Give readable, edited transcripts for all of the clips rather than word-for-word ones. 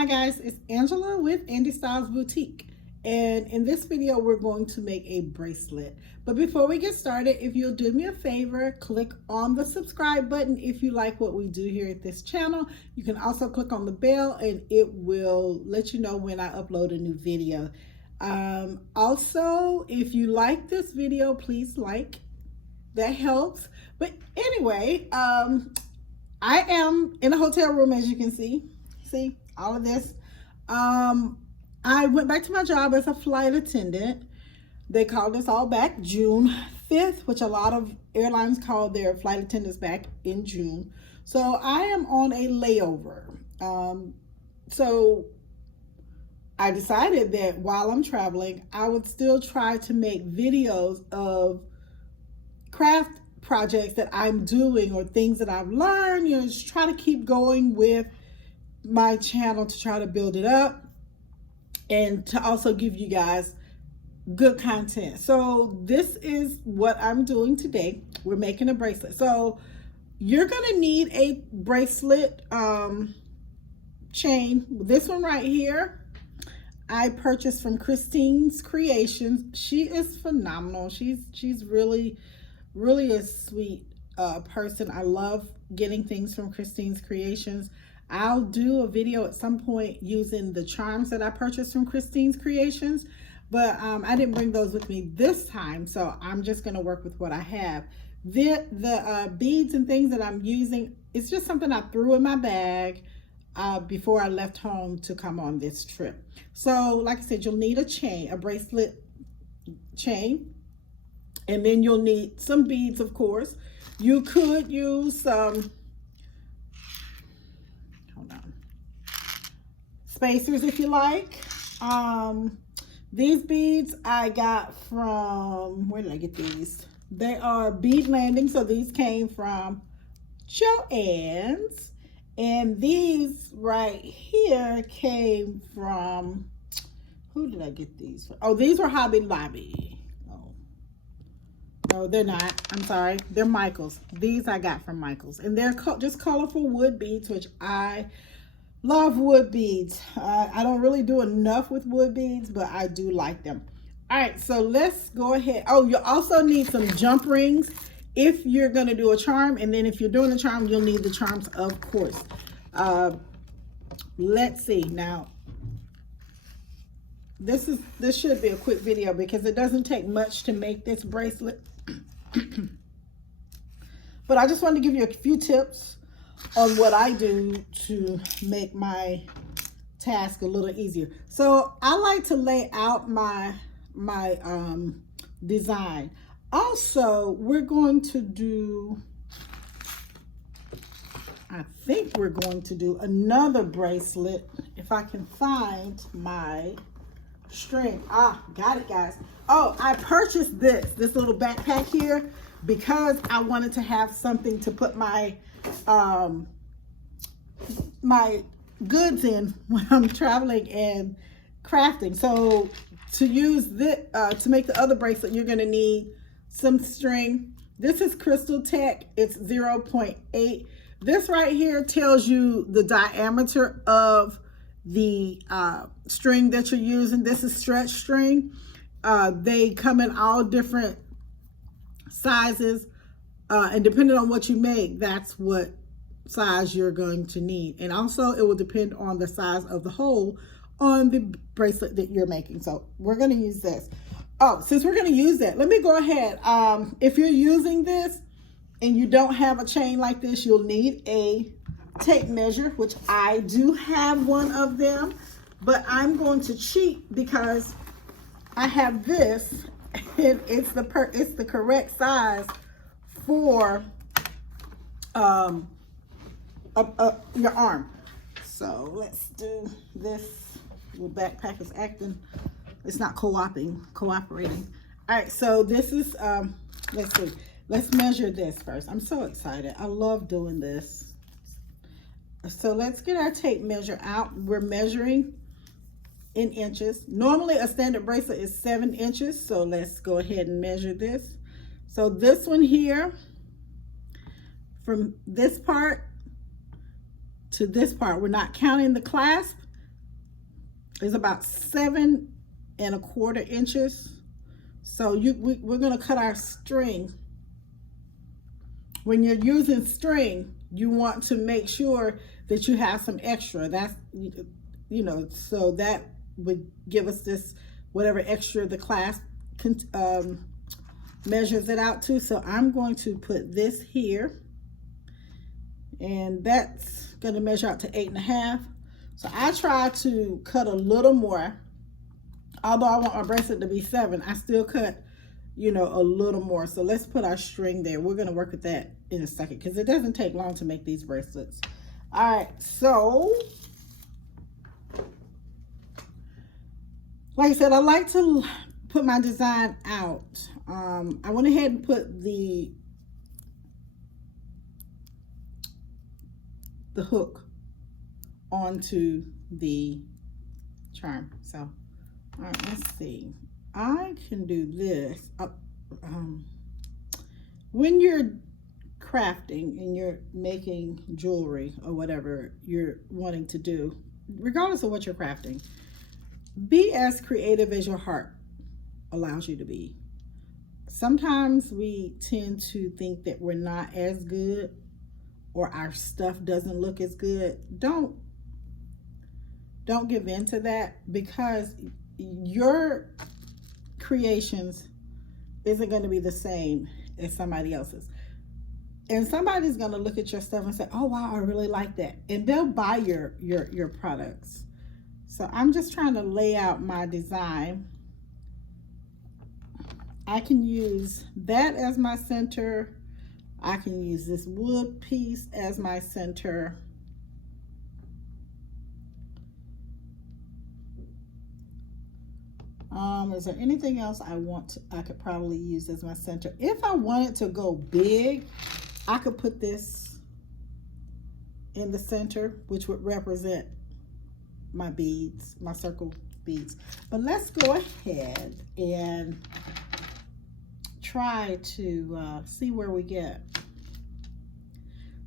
Hi guys, it's Angela with Andy Styles Boutique, and in this video we're going to make a bracelet. But before we get started, if you'll do me a favor, click on the subscribe button if you like what we do here at this channel. You can also click on the bell and it will let you know when I upload a new video. Also, if you like this video, please like. That helps. But anyway, I am in a hotel room, as you can see all of this. I went back to my job as a flight attendant. They called us all back June 5th, which a lot of airlines call their flight attendants back in June. So I am on a layover. So I decided that while I'm traveling, I would still try to make videos of craft projects that I'm doing or things that I've learned, just try to keep going with my channel to try to build it up and to also give you guys good content. So this is what I'm doing today. We're making a bracelet. So you're gonna need a bracelet chain. This one right here I purchased from Christine's Creations. She is phenomenal. She's really a sweet person. I love getting things from Christine's Creations. I'll do a video at some point using the charms that I purchased from Christine's Creations, but I didn't bring those with me this time, so I'm just going to work with what I have. The beads and things that I'm using, it's just something I threw in my bag before I left home to come on this trip. So like I said, you'll need a chain, a bracelet chain, and then you'll need some beads, of course. You could use some spacers if you like. These beads I got from, where did I get these? They are bead landing, so these came from Joann's, and these right here came from, who did I get these from? Oh, these were Hobby Lobby. Oh no, they're not, I'm sorry, they're Michael's. These I got from Michael's, and they're just colorful wood beads, which I love wood beads. I don't really do enough with wood beads, but I do like them. All right, so let's go ahead. Oh, you also need some jump rings if you're going to do a charm, and then if you're doing a charm, you'll need the charms, of course. Let's see. Now, this should be a quick video because it doesn't take much to make this bracelet. But I just wanted to give you a few tips on what I do to make my task a little easier. So I like to lay out my design. Also, we're going to do, I think we're going to do another bracelet if I can find my string. Got it, guys. Oh, I purchased this little backpack here because I wanted to have something to put my my goods in when I'm traveling and crafting. So to use this to make the other bracelet, you're going to need some string. This is Crystal Tech. It's 0.8. This right here tells you the diameter of the string that you're using. This is stretch string. They come in all different sizes, and depending on what you make, that's what size you're going to need. And also it will depend on the size of the hole on the bracelet that you're making. So we're going to use this. Oh, since we're going to use that, let me go ahead. If you're using this and you don't have a chain like this, you'll need a tape measure, which I do have one of them, but I'm going to cheat because I have this and it's the correct size for your arm. So let's do this. Little backpack is acting, it's not cooperating. All right, so this is let's see, let's measure this first. I'm so excited, I love doing this. So let's get our tape measure out. We're measuring in inches. Normally a standard bracelet is 7 inches, so let's go ahead and measure this. So this one here, from this part to this part, we're not counting the clasp, is about 7¼ inches. So we're going to cut our string. When you're using string, you want to make sure that you have some extra. That's, you know, so that would give us this, whatever extra the class measures it out to. So I'm going to put this here, and that's going to measure out to 8½. So I try to cut a little more. Although I want my bracelet to be 7, I still cut, you know, a little more. So let's put our string there. We're going to work with that in a second because it doesn't take long to make these bracelets. All right, so like I said, I like to put my design out. I went ahead and put the hook onto the charm. So, all right, let's see. I can do this. When you're crafting and you're making jewelry or whatever you're wanting to do, regardless of what you're crafting, be as creative as your heart allows you to be. Sometimes we tend to think that we're not as good or our stuff doesn't look as good. Don't give in to that, because your creations isn't going to be the same as somebody else's. And somebody's going to look at your stuff and say, oh wow, I really like that, and they'll buy your products. So I'm just trying to lay out my design. I can use that as my center. I can use this wood piece as my center. Is there anything else I could probably use as my center? If I wanted to go big, I could put this in the center, which would represent my beads, my circle beads. But let's go ahead and try to see where we get.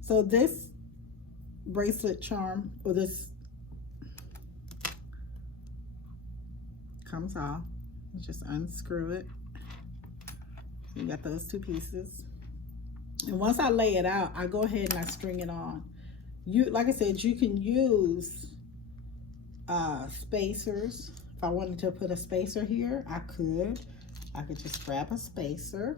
So this bracelet charm, or this, comes off. Just unscrew it. You got those 2 pieces. And once I lay it out, I go ahead and I string it on. Like I said, you can use spacers. If I wanted to put a spacer here, I could just grab a spacer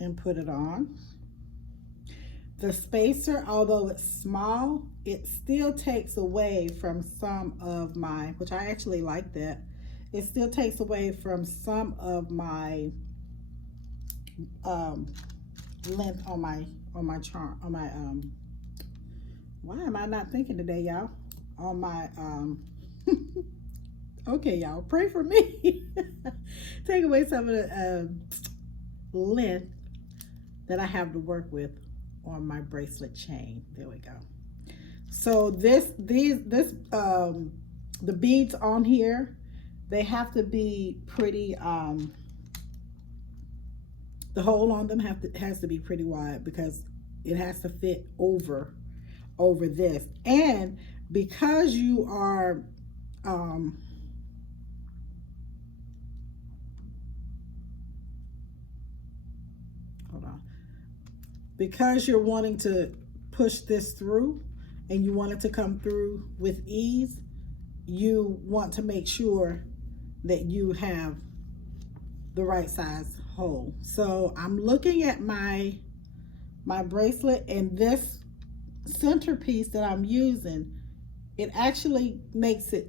and put it on. The spacer, although it's small, it still takes away from some of my, which I actually like that, it still takes away from some of my length on my charm, on my why am I not thinking today, y'all? On my okay, y'all, pray for me. Take away some of the length that I have to work with on my bracelet chain. There we go. So the beads on here, they have to be pretty, the hole on them has to be pretty wide, because it has to fit over this. And because you are hold on, because you're wanting to push this through and you want it to come through with ease, you want to make sure that you have the right size hole. So I'm looking at my bracelet, and this centerpiece that I'm using, it actually makes it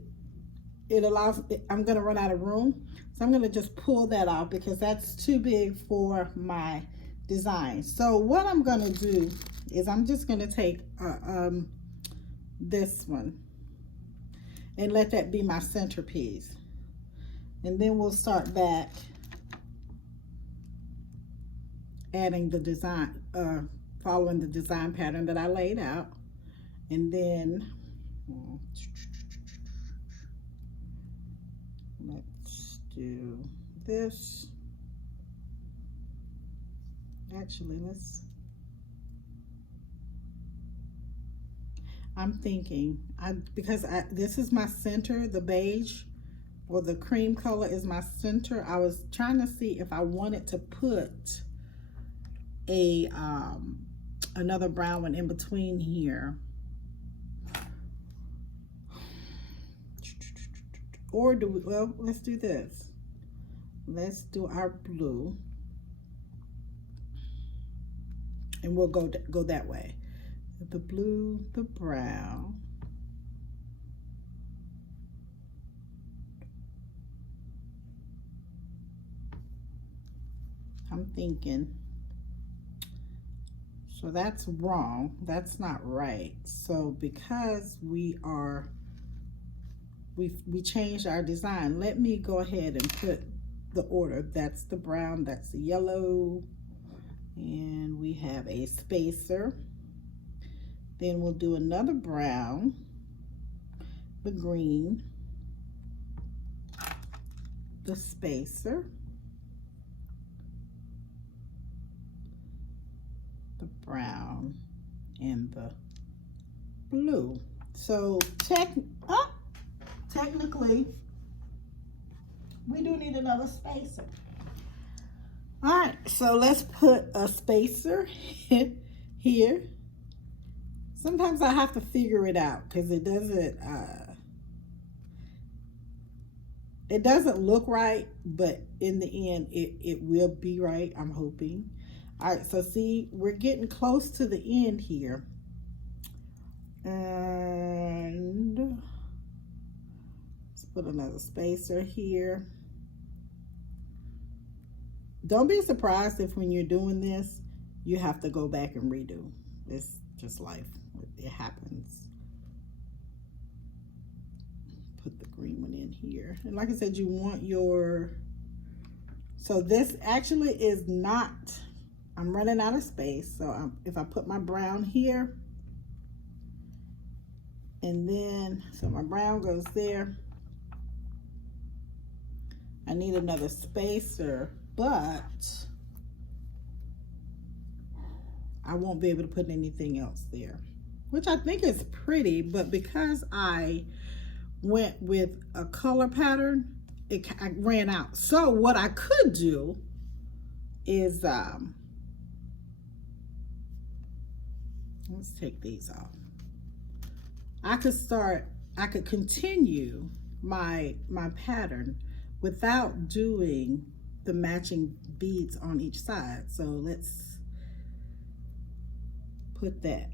allows it, I'm going to run out of room, so I'm going to just pull that out because that's too big for my design. So what I'm going to do is I'm just going to take this one and let that be my centerpiece, and then we'll start back adding the design, following the design pattern that I laid out. And then let's do this. Actually, let's I'm thinking, because this is my center, the beige or the cream color is my center. I was trying to see if I wanted to put a another brown one in between here, or do we, well, let's do this. Let's do our blue, and we'll go that way. The blue, the brown, I'm thinking. So that's wrong. That's not right. So because we changed our design, let me go ahead and put the order. That's the brown, that's the yellow, and we have a spacer. Then we'll do another brown, the green, the spacer, the brown, and the blue. So technically, we do need another spacer. All right, so let's put a spacer here. Sometimes I have to figure it out because it doesn't look right, but in the end, it will be right, I'm hoping. All right, so see, we're getting close to the end here. And let's put another spacer here. Don't be surprised if when you're doing this, you have to go back and redo. It's just life. It happens. Put the green one in here. And like I said, you want your... So this actually is not... I'm running out of space. So if I put my brown here, and then, so my brown goes there. I need another spacer, but I won't be able to put anything else there, which I think is pretty, but because I went with a color pattern, I ran out. So what I could do is, let's take these off. I could continue my pattern without doing the matching beads on each side. So let's put that.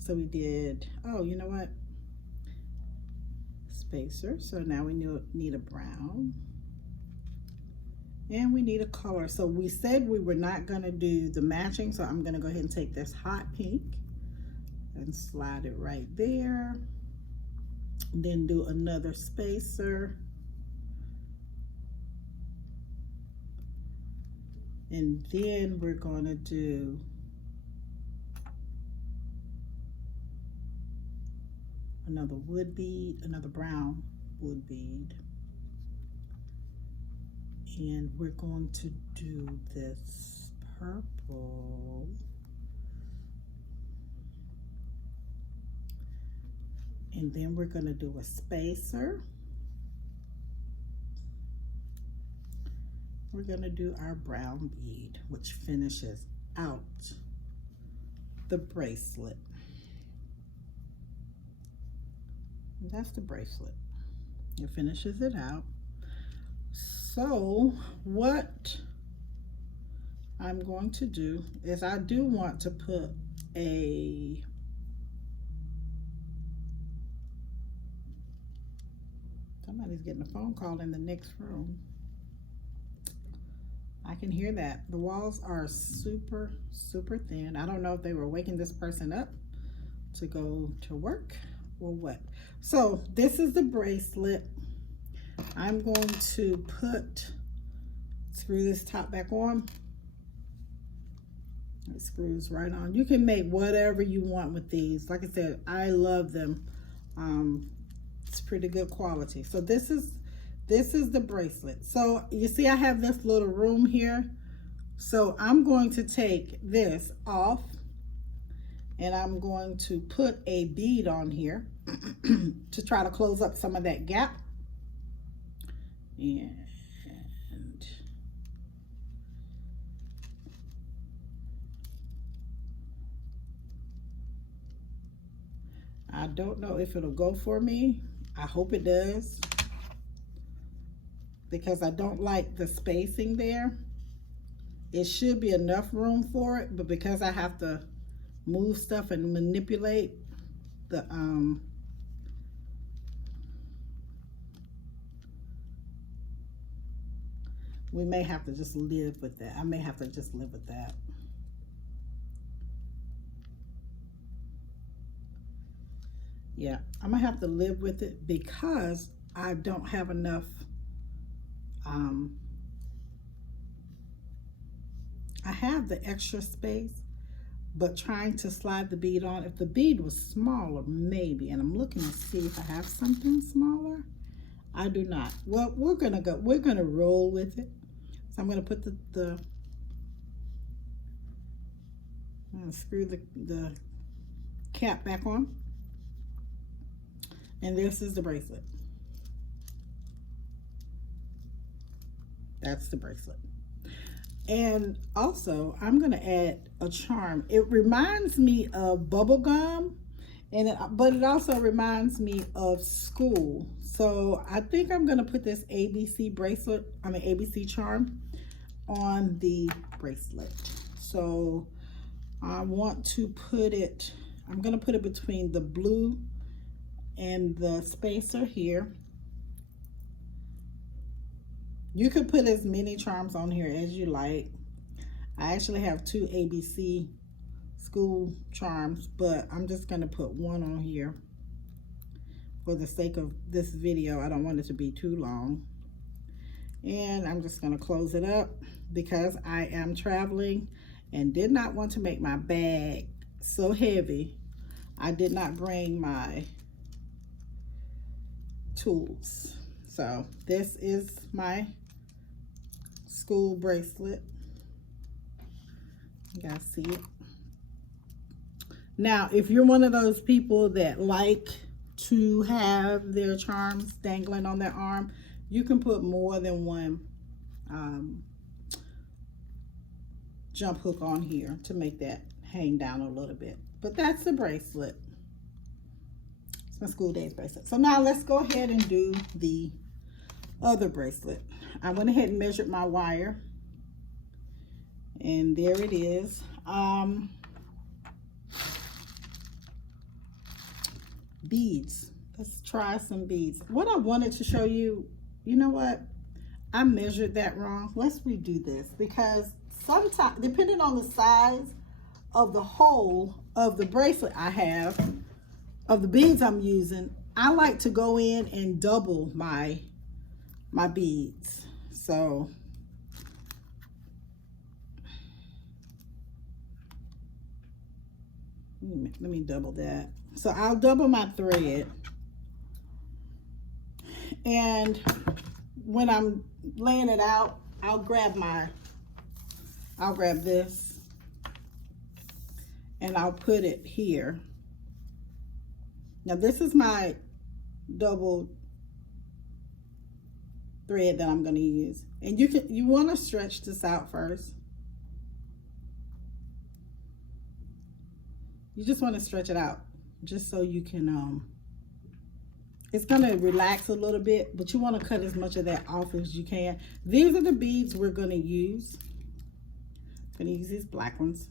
So we did, oh, you know what? Spacer. So now we need a brown. And we need a color. So we said we were not gonna do the matching, so I'm gonna go ahead and take this hot pink and slide it right there. Then do another spacer. And then we're gonna do another wood bead, another brown wood bead. And we're going to do this purple. And then we're going to do a spacer. We're going to do our brown bead, which finishes out the bracelet. And that's the bracelet. It finishes it out. So what I'm going to do is I do want to put a somebody's getting a phone call in the next room. I can hear that. The walls are super, super thin. I don't know if they were waking this person up to go to work or what. So this is the bracelet. I'm going to screw this top back on. It screws right on. You can make whatever you want with these. Like I said, I love them. It's pretty good quality. So this is the bracelet. So you see I have this little room here. So I'm going to take this off And I'm going to put a bead on here to try to close up some of that gap. And I don't know if it'll go for me. I hope it does, because I don't like the spacing there. It should be enough room for it, but because I have to move stuff and manipulate the we may have to just live with that. I may have to just live with that. Yeah, I'm gonna have to live with it because I don't have enough I have the extra space, but trying to slide the bead on, if the bead was smaller, maybe, and I'm looking to see if I have something smaller. I do not. Well, we're gonna roll with it. So I'm gonna put I'm gonna screw the cap back on. And this is the bracelet. That's the bracelet. And also, I'm gonna add a charm. It reminds me of bubble gum, but it also reminds me of school. So I think I'm gonna put this ABC ABC charm on the bracelet. So I want to put it, I'm gonna put it between the blue and the spacer here. You could put as many charms on here as you like. I actually have 2 ABC school charms, but I'm just gonna put one on here for the sake of this video. I don't want it to be too long. And I'm just gonna close it up because I am traveling and did not want to make my bag so heavy. I did not bring my tools. So this is my school bracelet. You guys see it? Now, if you're one of those people that like to have their charms dangling on their arm, you can put more than one jump hook on here to make that hang down a little bit. But that's the bracelet. It's my school days bracelet. So now let's go ahead and do the other bracelet. I went ahead and measured my wire, and there it is. Beads. Let's try some beads. What I wanted to show you, you know what? I measured that wrong. Let's redo this, because sometimes, depending on the size of the hole of the bracelet I have, of the beads I'm using, I like to go in and double my beads. So let me double that. So I'll double my thread, and when I'm laying it out, I'll grab this and I'll put it here. Now this is my double thread that I'm going to use, and you want to stretch this out first. You just want to stretch it out just so you can it's going to relax a little bit, but you want to cut as much of that off as you can. These are the beads we're going to use. I'm going to use these black ones.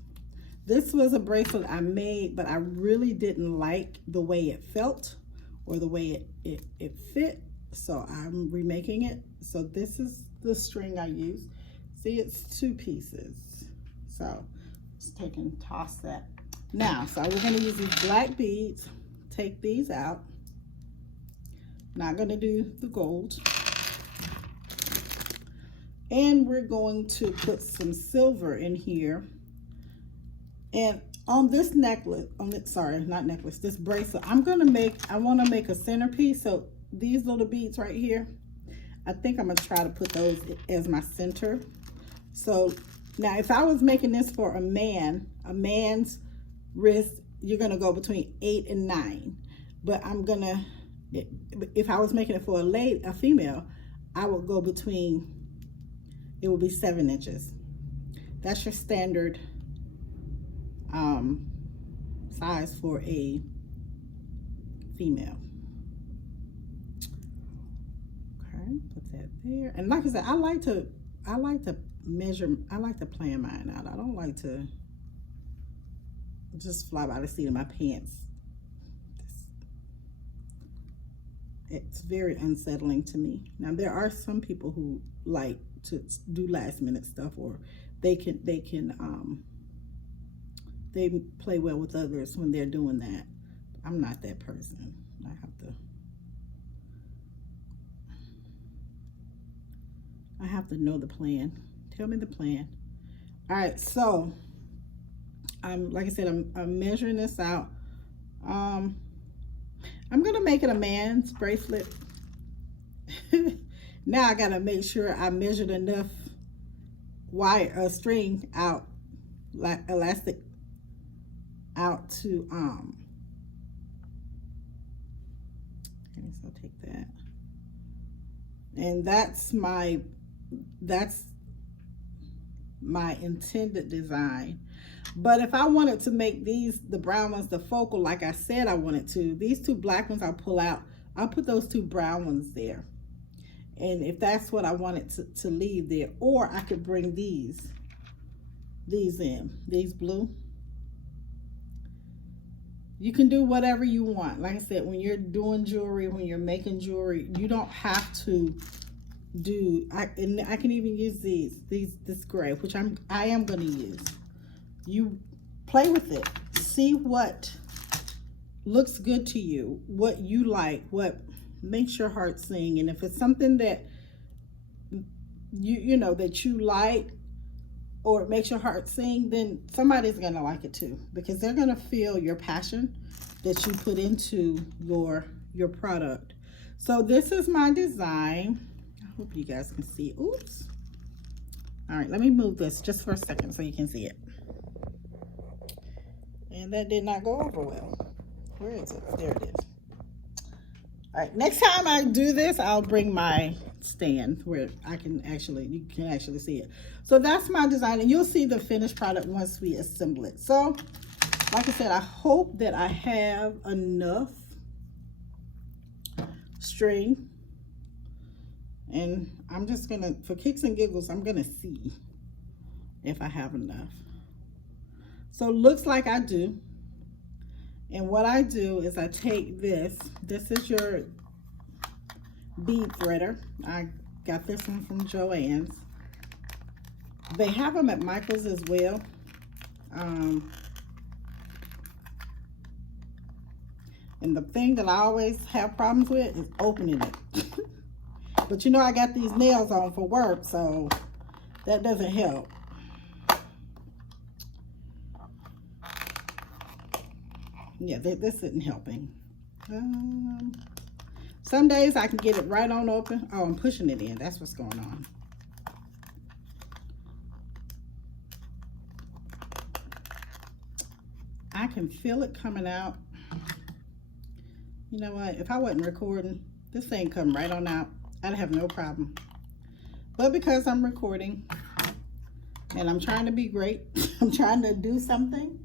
This was a bracelet I made, but I really didn't like the way it felt or the way it fit. So I'm remaking it. So this is the string I use. See, it's 2 pieces. So just take and toss that. Now, so we're going to use these black beads. Take these out. Not going to do the gold. And we're going to put some silver in here. And on this necklace, this bracelet, I want to make a centerpiece. So these little beads right here, I think I'm going to try to put those as my center. So now if I was making this for a man's wrist, you're gonna go between 8 and 9. But I'm gonna, if I was making it for a female, I would go between, it would be 7 inches. That's your standard size for a female. Okay, put that there. And like I said, I like to measure, I like to plan mine out. I don't like to just fly by the seat of my pants. It's very unsettling to me. Now there are some people who like to do last minute stuff, or they play well with others when they're doing that. I'm not that person. I have to know the plan. Tell me the plan. All right, so like I said, I'm measuring this out. I'm gonna make it a man's bracelet. Now I gotta make sure I measured enough wire, string out, like elastic out to okay, so I'll take that, and that's my intended design. But if I wanted to make these, the brown ones, the focal, like I said I wanted to, these 2 black ones I'll pull out, I'll put those 2 brown ones there. And if that's what I wanted to leave there, or I could bring these in, these blue. You can do whatever you want. Like I said, when you're doing jewelry, when you're making jewelry, you don't have to do, and I can even use this gray, which I am going to use. You play with it, see what looks good to you, what you like, what makes your heart sing. And if it's something that you know that you like, or it makes your heart sing, then somebody's gonna like it too, because they're gonna feel your passion that you put into your product. So this is my design. I hope you guys can see. Oops. All right, let me move this just for a second so you can see it. And that did not go over well. Where is it? There it is. All right, next time I do this, I'll bring my stand where you can actually see it. So that's my design, and you'll see the finished product once we assemble it. So, like I said, I hope that I have enough string, and I'm just gonna, for kicks and giggles, I'm gonna see if I have enough. So looks like I do. And what I do is I take this is your bead threader. I got this one from Joann's. They have them at Michael's as well. And the thing that I always have problems with is opening it. But you know, I got these nails on for work, so that doesn't help. Yeah, this isn't helping. Some days I can get it right on open. Oh, I'm pushing it in. That's what's going on. I can feel it coming out. You know what? If I wasn't recording, this thing come right on out. I'd have no problem. But because I'm recording and I'm trying to be great, I'm trying to do something,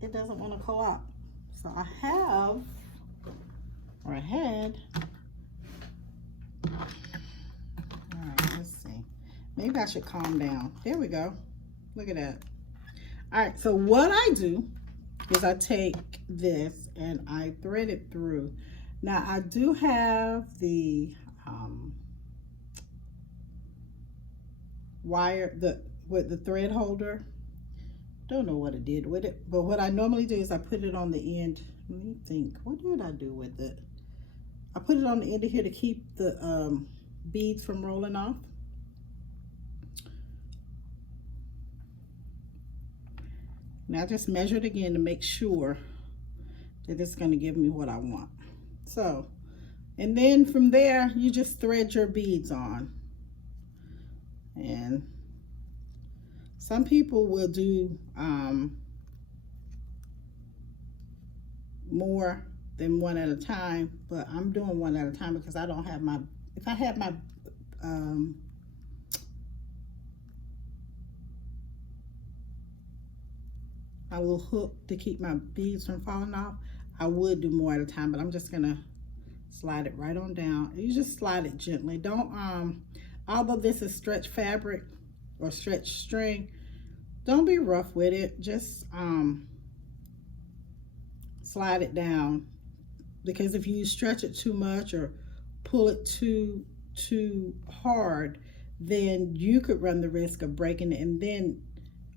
it doesn't want to co-op. So I had, all right, let's see. Maybe I should calm down. There we go. Look at that. All right, so what I do is I take this and I thread it through. Now I do have the wire, with the thread holder. Don't know what I did with it, but what I normally do is I put it on the end. Let me think, what did I do with it? I put it on the end of here to keep the beads from rolling off. Now I just measure it again to make sure that it's going to give me what I want. So, and then from there you just thread your beads on. And Some people will do more than one at a time, but I'm doing one at a time because I don't have my, if I had my my little hook to keep my beads from falling off, I would do more at a time, but I'm just gonna slide it right on down. You just slide it gently. Don't although this is stretch fabric or stretch string, don't be rough with it. Just slide it down, because if you stretch it too much or pull it too hard, then you could run the risk of breaking it, and then,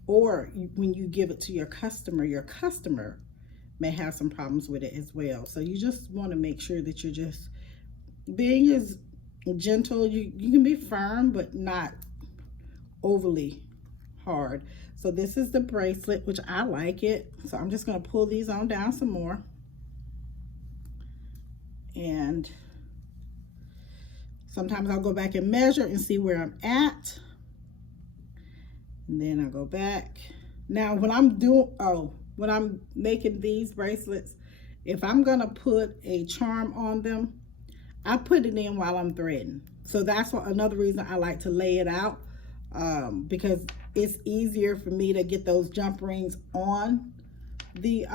or when you give it to your customer may have some problems with it as well. So you just want to make sure that you're just being as gentle. You can be firm, but not overly hard. So this is the bracelet, which I like it. So I'm just going to pull these on down some more. And sometimes I'll go back and measure and see where I'm at. And then I'll go back. Now when I'm making these bracelets, if I'm gonna put a charm on them, I put it in while I'm threading. So that's another reason I like to lay it out, because it's easier for me to get those jump rings on the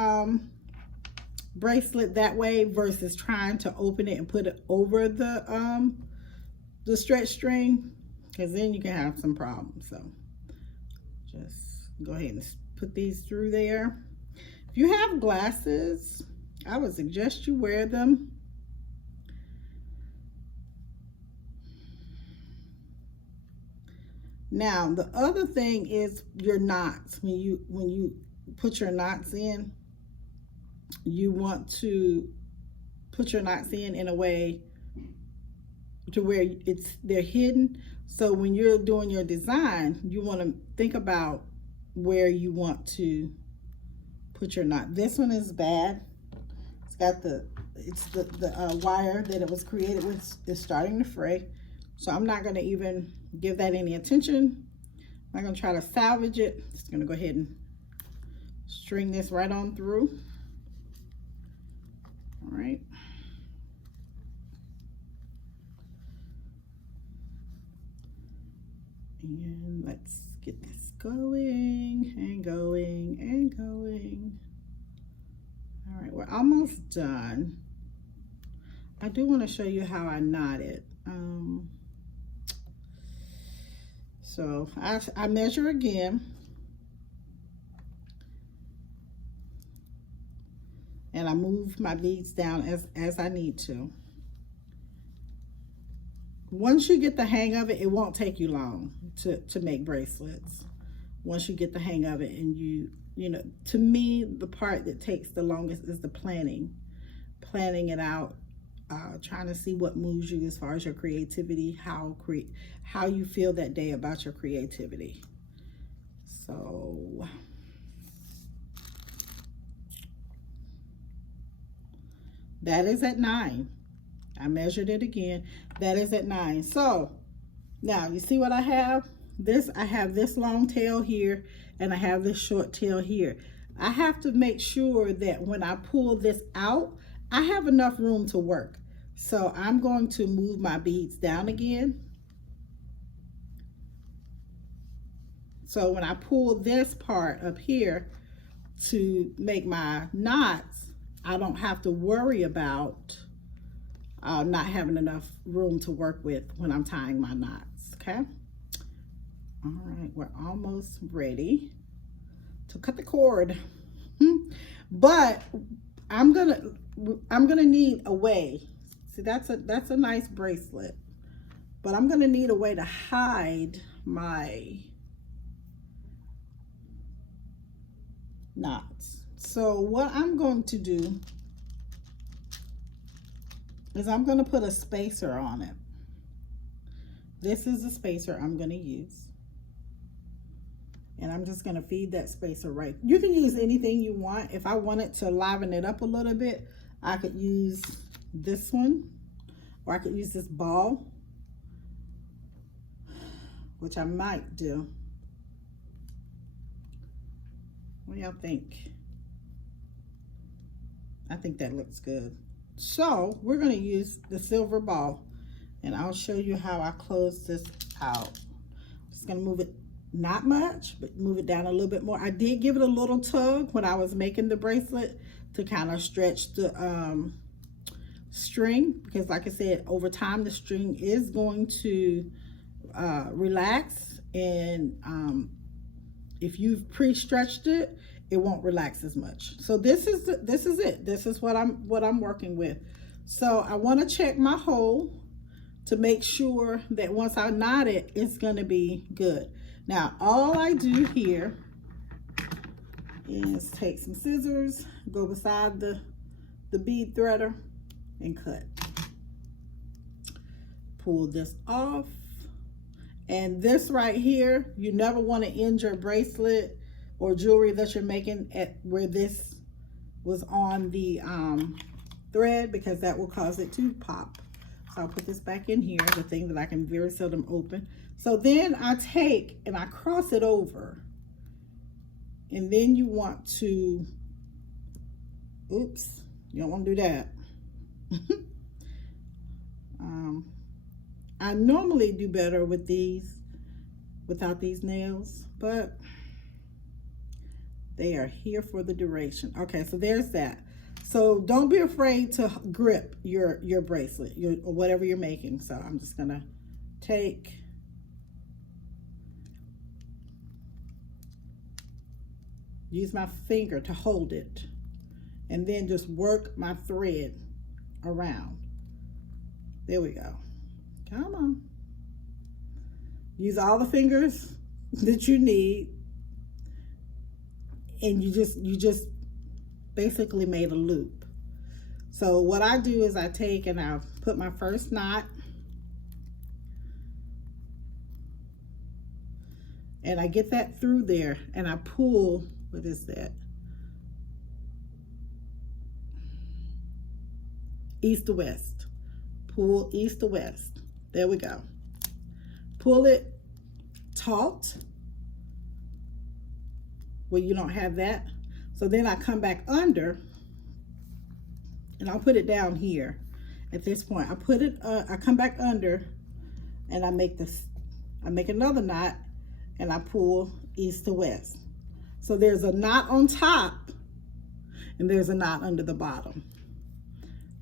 bracelet that way versus trying to open it and put it over the stretch string, because then you can have some problems. So just go ahead and put these through there. If you have glasses, I would suggest you wear them. Now the other thing is your knots. When you put your knots in, you want to put your knots in a way to where they're hidden. So when you're doing your design, you want to think about where you want to put your knot. This one is bad. It's got the wire that it was created with is starting to fray. So I'm not going to even give that any attention. I'm not going to try to salvage it. Just going to go ahead and string this right on through. All right. And let's get this going and going and going. All right, we're almost done. I do want to show you how I knot it. So I measure again. And I move my beads down as I need to. Once you get the hang of it, it won't take you long to make bracelets. Once you get the hang of it, and you know, to me, the part that takes the longest is the planning it out, trying to see what moves you as far as your creativity, how you feel that day about your creativity. So that is at 9. I measured it again. That is at 9. So now you see what I have? I have this long tail here, and I have this short tail here. I have to make sure that when I pull this out, I have enough room to work. So I'm going to move my beads down again. So when I pull this part up here to make my knots, I don't have to worry about not having enough room to work with when I'm tying my knots, okay? All right, we're almost ready to cut the cord. But I'm gonna need a way. See, that's a nice bracelet, but I'm gonna need a way to hide my knots. So what I'm going to do is I'm going to put a spacer on it. This is the spacer I'm going to use. And I'm just going to feed that spacer right. You can use anything you want. If I wanted to liven it up a little bit, I could use this one, or I could use this ball, which I might do. What do y'all think? I think that looks good. So we're going to use the silver ball, and I'll show you how I close this out. Just going to move it, not much, but move it down a little bit more. I did give it a little tug when I was making the bracelet to kind of stretch the string, because like I said, over time the string is going to relax, and if you've pre-stretched it, it won't relax as much. So this is it. This is what I'm working with. So I want to check my hole to make sure that once I knot it, it's going to be good. Now all I do here is take some scissors, go beside the bead threader, and cut. Pull this off. And this right here, you never want to end your bracelet or jewelry that you're making at where this was on the thread, because that will cause it to pop. So I'll put this back in here, the thing that I can very seldom open. So then I take and I cross it over, and then you want to, oops, you don't want to do that. I normally do better with these without these nails, but they are here for the duration. Okay, so there's that. So don't be afraid to grip your bracelet, or whatever you're making. So I'm just gonna use my finger to hold it, and then just work my thread around. There we go. Come on. Use all the fingers that you need, and you just basically made a loop. So what I do is I take and I put my first knot, and I get that through there, and I pull, what is that? East to west. Pull east to west. There we go. Pull it taut where you don't have that. So then I come back under, and I'll put it down here. At this point, I come back under, and I make another knot, and I pull east to west. So there's a knot on top, and there's a knot under the bottom.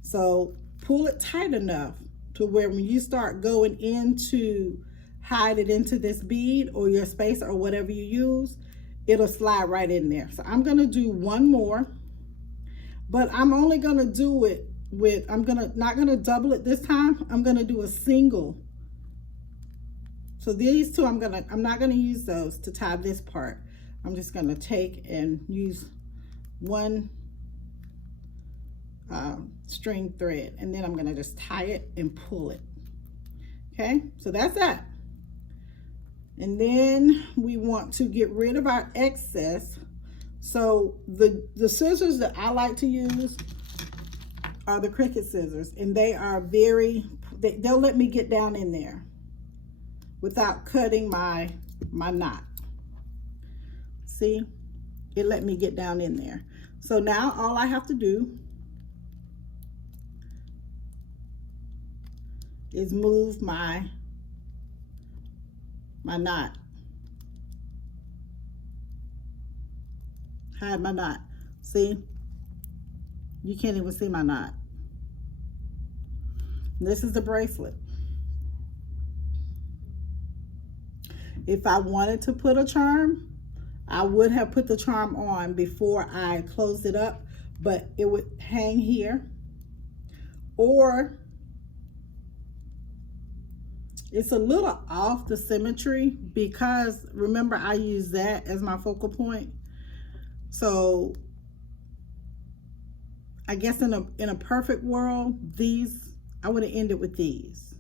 So pull it tight enough to where when you start going into hide it into this bead or your spacer or whatever you use, it'll slide right in there. So I'm gonna do one more, but I'm only gonna do it with, not gonna double it this time. I'm gonna do a single. So these two, I'm not gonna use those to tie this part. I'm just gonna take and use one string thread, and then I'm gonna just tie it and pull it. Okay, so that's that. And then we want to get rid of our excess. So the scissors that I like to use are the Cricut scissors, and they are they'll let me get down in there without cutting my knot. See, it let me get down in there. So now all I have to do is move my knot. Hide my knot. See? You can't even see my knot. This is the bracelet. If I wanted to put a charm, I would have put the charm on before I closed it up, but it would hang here. Or it's a little off the symmetry, because remember I use that as my focal point. So I guess in a perfect world, I would have ended with these.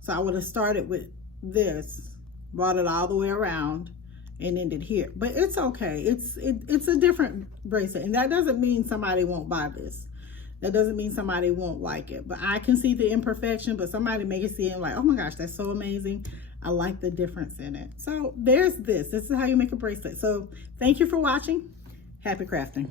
So I would have started with this, brought it all the way around, and ended here. But it's okay. It's a different bracelet, and that doesn't mean somebody won't buy this. That doesn't mean somebody won't like it. But I can see the imperfection, but somebody may see it like, oh my gosh, that's so amazing. I like the difference in it. So there's this. This is how you make a bracelet. So thank you for watching. Happy crafting.